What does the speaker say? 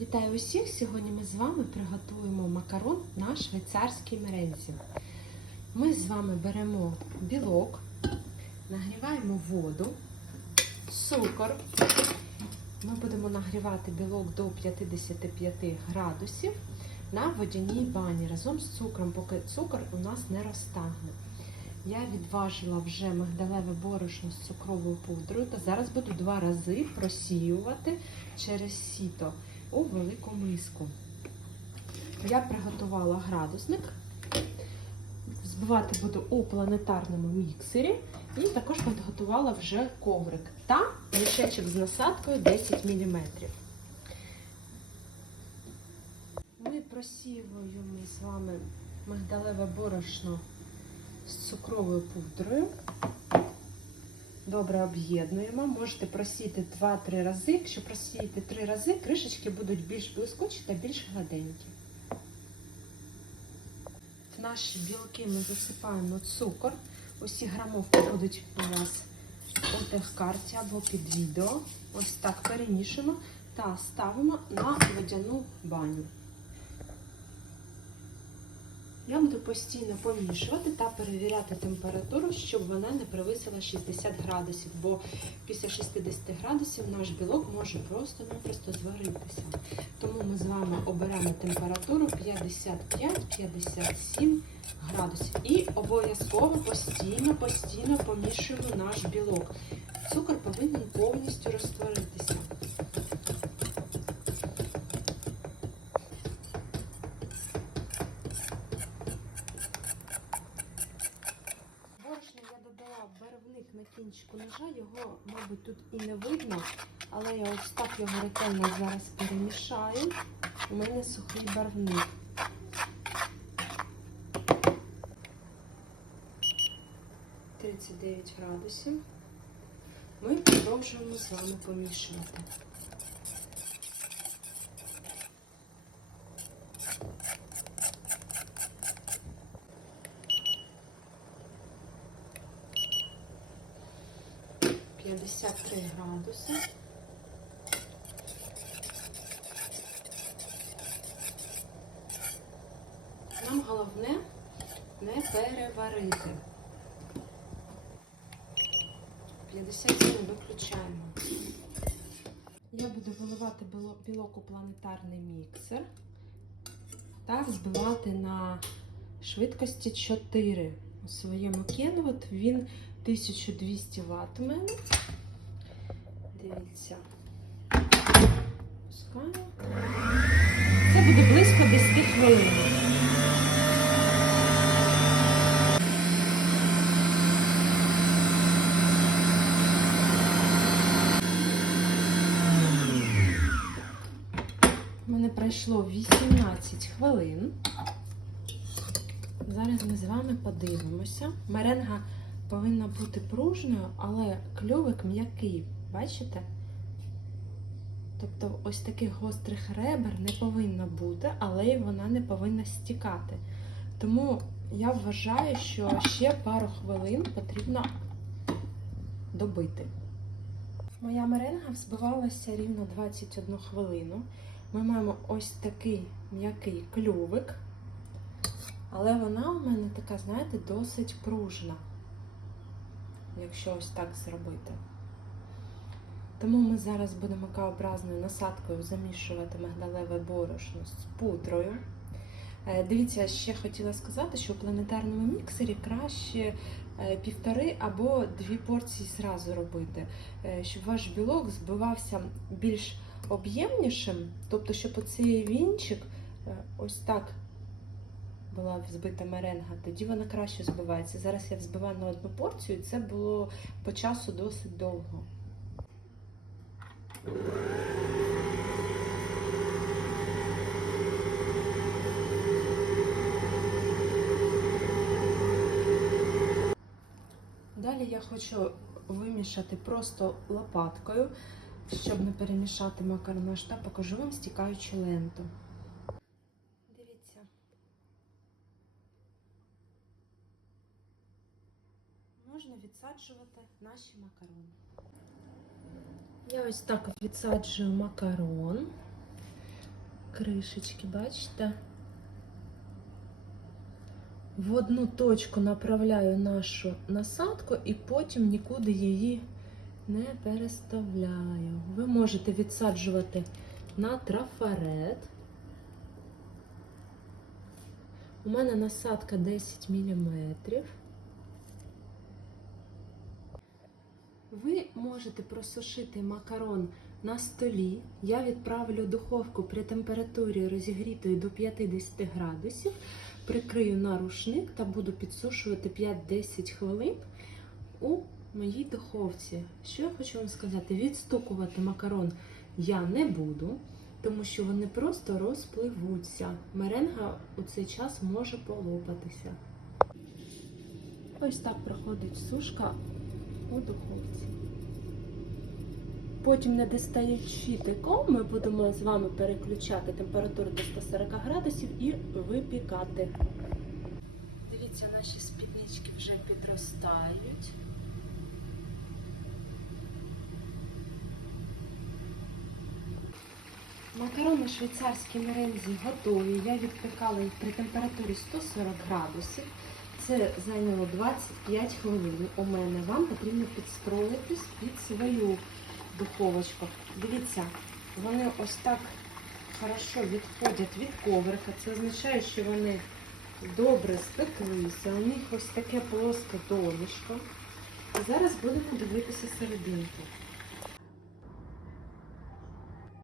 Вітаю усіх! Сьогодні ми з вами приготуємо макарон на швейцарській мерензі. Ми з вами беремо білок, нагріваємо воду, цукор. Ми будемо нагрівати білок до 55 градусів на водяній бані разом з цукром, поки цукор у нас не розтагне. Я відважила вже мигдалеве борошно з цукровою пудрою, та зараз буду два рази просіювати через сіто у велику миску. Я приготувала градусник. Збивати буду у планетарному міксері. І також підготувала вже коврик та мішечок з насадкою 10 мм. Ми просіюємо з вами мигдалеве борошно з цукровою пудрою. Добре об'єднуємо. Можете просіяти 2-3 рази. Якщо просіяти 3 рази, кришечки будуть більш блискучі та більш гладенькі. В наші білки ми засипаємо цукор. Усі грамовки будуть у вас у техкарті або під відео. Ось так перемішуємо та ставимо на водяну баню. Я буду постійно помішувати та перевіряти температуру, щоб вона не перевисила 60 градусів, бо після 60 градусів наш білок може просто-напросто зваритися. Тому ми з вами оберемо температуру 55-57 градусів. І обов'язково постійно, постійно помішуємо наш білок. Цукор повинен повністю розтворитися. Борошно я додала барвник на кінчику ножа, його, мабуть, тут і не видно, але я ось так його ретельно зараз перемішаю. У мене сухий барвник. «39 градусів. Ми продовжуємо з вами помішувати. П'ятдесят три градуси. Нам головне не переварити. 57 виключаємо. Я буду виливати білок у планетарний міксер та збивати на швидкості 4. У своєму кенвот він 1200 Вт у мене. Дивіться. Пускаю. Це буде близько 10 хвилин. У мене пройшло 18 хвилин. Зараз ми з вами подивимося. Меренга повинна бути пружною, але кльовик м'який. Бачите? Тобто ось таких гострих ребер не повинно бути, але й вона не повинна стікати. Тому я вважаю, що ще пару хвилин потрібно добити. Моя меренга взбивалася рівно 21 хвилину. Ми маємо ось такий м'який клювик, але вона у мене така, знаєте, досить пружна, якщо ось так зробити. Тому ми зараз будемо К-образною насадкою замішувати мигдалеве борошно з пудрою. Дивіться, ще хотіла сказати, що у планетарному міксері краще півтори або дві порції зразу робити, щоб ваш білок збивався більш об'ємнішим, тобто, щоб оцей вінчик ось так була взбита меренга, тоді вона краще збивається. Зараз я взбиваю на одну порцію, і це було по часу досить довго. Далі я хочу вимішати просто лопаткою, щоб не перемішати макарош, та покажу вам стікаючу ленту. Дивіться. Можна відсаджувати наші макарони. Я ось так відсаджую макарон. кришечки, бачите? В одну точку направляю нашу насадку і потім нікуди її не переставляю. Ви можете відсаджувати на трафарет. У мене насадка 10 мм. Ви можете просушити макарон на столі. Я відправлю духовку при температурі розігрітої до 50 градусів, прикрию на рушник та буду підсушувати 5-10 хвилин у моїй духовці. Що я хочу вам сказати? Відстукувати макарон я не буду, тому що вони просто розпливуться. Меренга у цей час може полопатися. Ось так проходить сушка у духовці. Потім, не дістаючи тиком, ми будемо з вами переключати температуру до 140 градусів і випікати. Дивіться, наші спіднички вже підростають. Макарони швейцарські мерензі готові. Я відпікала їх при температурі 140 градусів. Це зайняло 25 хвилин у мене. Вам потрібно підстроїтись під свою духовочку. Дивіться, вони ось так хорошо відходять від коврика. Це означає, що вони добре спеклися. У них ось таке плоске донышко. І зараз будемо дивитися серединку.